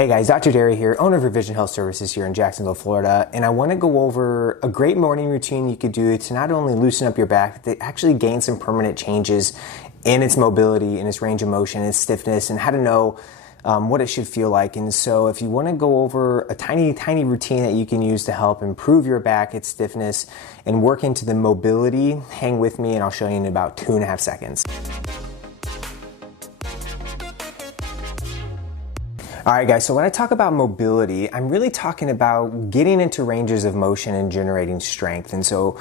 Hey guys, Dr. Derry here, owner of Revision Health Services here in Jacksonville, Florida, and I want to go over a great morning routine you could do to not only loosen up your back, but to actually gain some permanent changes in its mobility, in its range of motion, its stiffness, and how to know what it should feel like. And so if you want to go over a tiny routine that you can use to help improve your back, its stiffness, and work into the mobility, hang with me and I'll show you in about 2.5 seconds. All right, guys, so when I talk about mobility, I'm really talking about getting into ranges of motion and generating strength. And so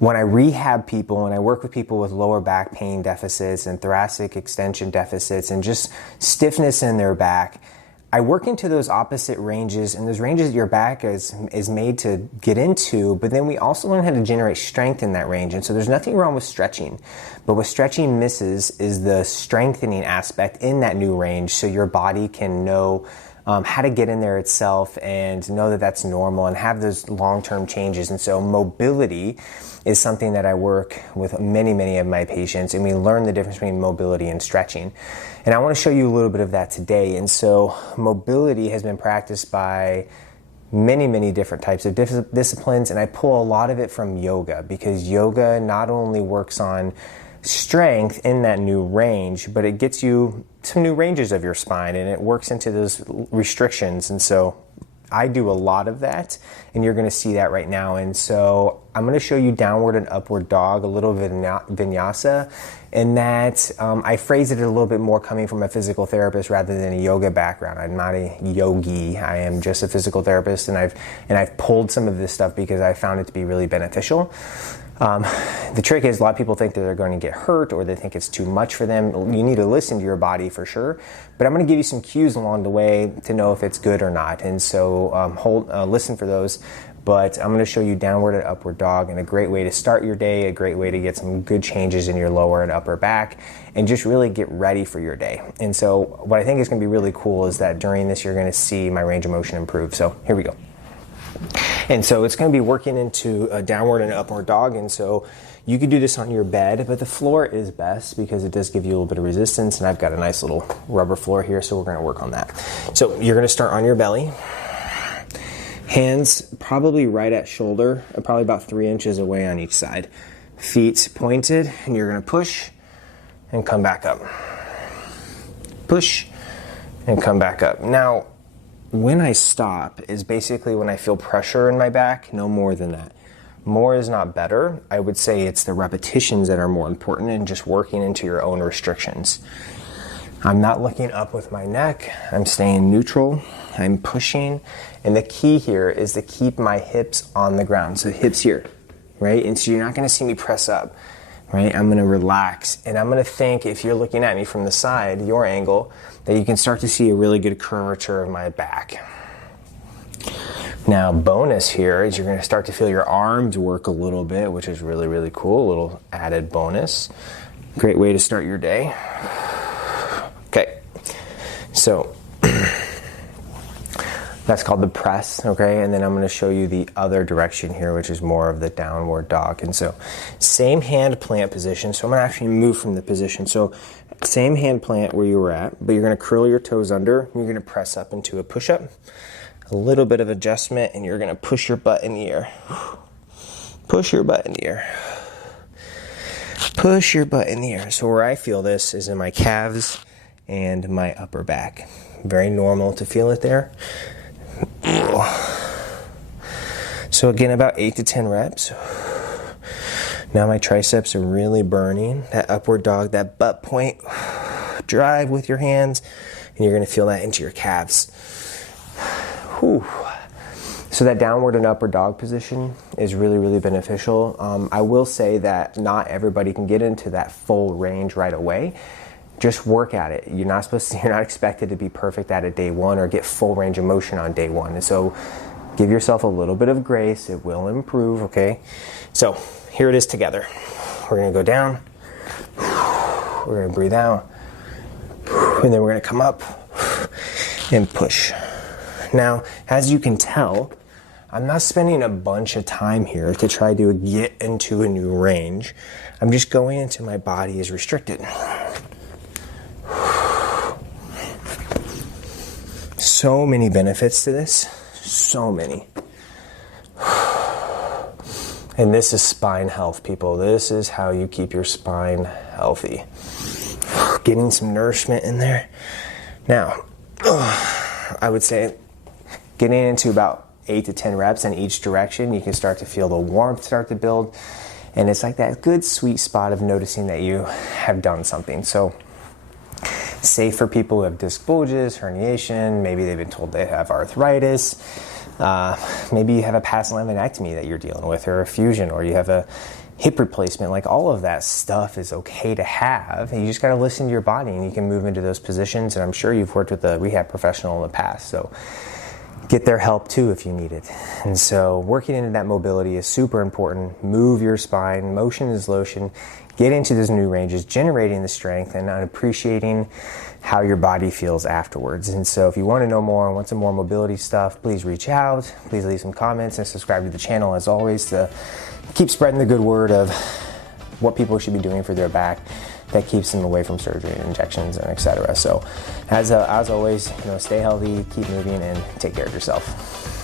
when I rehab people and I work with people with lower back pain deficits and thoracic extension deficits and just stiffness in their back, I work into those opposite ranges, and those ranges that your back is made to get into, but then we also learn how to generate strength in that range. And so there's nothing wrong with stretching, but what stretching misses is the strengthening aspect in that new range so your body can know how to get in there itself and know that that's normal and have those long-term changes. And so mobility is something that I work with many of my patients, and we learn the difference between mobility and stretching. And I want to show you a little bit of that today. And so mobility has been practiced by many different types of disciplines, and I pull a lot of it from yoga, because yoga not only works on strength in that new range, but it gets you some new ranges of your spine and it works into those restrictions. And so I do a lot of that, and you're going to see that right now. And so I'm going to show you downward and upward dog, a little vinyasa, and that I phrase it a little bit more coming from a physical therapist rather than a yoga background. I'm not a yogi. I am just a physical therapist, and I've pulled some of this stuff because I found it to be really beneficial. The trick is a lot of people think that they're going to get hurt or they think it's too much for them. You need to listen to your body for sure, but I'm going to give you some cues along the way to know if it's good or not. And so listen for those, but I'm going to show you downward and upward dog, and a great way to start your day, a great way to get some good changes in your lower and upper back and just really get ready for your day. And so what I think is going to be really cool is that during this you're going to see my range of motion improve. So here we go. And so it's going to be working into a downward and upward dog. And so you could do this on your bed, but the floor is best because it does give you a little bit of resistance. And I've got a nice little rubber floor here, so we're going to work on that. So you're going to start on your belly. Hands probably right at shoulder, probably about 3 inches away on each side. Feet pointed, and you're going to push and come back up. Push and come back up. Now, when I stop is basically when I feel pressure in my back, no more than that. More is not better. I would say it's the repetitions that are more important and just working into your own restrictions. I'm not looking up with my neck. I'm staying neutral. I'm pushing. And the key here is to keep my hips on the ground. So hips here, right? And so you're not going to see me press up, right? I'm going to relax. And I'm going to think, if you're looking at me from the side, your angle, that you can start to see a really good curvature of my back. Now, bonus here is you're going to start to feel your arms work a little bit, which is really cool. A little added bonus. Great way to start your day. Okay, so that's called the press, okay? And then I'm going to show you the other direction here, which is more of the downward dog. And so same hand plant position. So I'm going to actually move from the position. So same hand plant where you were at, but you're going to curl your toes under. And you're going to press up into a push-up. A little bit of adjustment, and you're going to push your butt in the air. Push your butt in the air. Push your butt in the air. So where I feel this is in my calves and my upper back. Very normal to feel it there. So again, about 8 to 10 reps. Now my triceps are really burning. That upward dog, that butt point, drive with your hands, and you're going to feel that into your calves. Whew. So that downward and upward dog position is really beneficial. I will say that not everybody can get into that full range right away. Just work at it. You're not expected to be perfect at it day one or get full range of motion on day one. And so give yourself a little bit of grace. It will improve, okay? So here it is together. We're going to go down. We're going to breathe out. And then we're going to come up and push. Now, as you can tell, I'm not spending a bunch of time here to try to get into a new range. I'm just going until my body is restricted. so many benefits to this. So many. And this is spine health, people. This is how you keep your spine healthy. Getting some nourishment in there. Now, I would say getting into about 8 to 10 reps in each direction, you can start to feel the warmth start to build. And it's like that good sweet spot of noticing that you have done something. So, safe for people who have disc bulges, herniation, maybe they've been told they have arthritis. Maybe you have a past laminectomy that you're dealing with, or a fusion, or you have a hip replacement. Like, all of that stuff is okay to have, and you just got to listen to your body, and you can move into those positions. And I'm sure you've worked with a rehab professional in the past, so get their help too if you need it. And so working into that mobility is super important. Move your spine. Motion is lotion. Get into those new ranges, generating the strength and appreciating how your body feels afterwards. And so if you want to know more and want some more mobility stuff, please reach out. Please leave some comments and subscribe to the channel, as always, to keep spreading the good word of what people should be doing for their back that keeps them away from surgery and injections and etc. So as always, stay healthy, keep moving, and take care of yourself.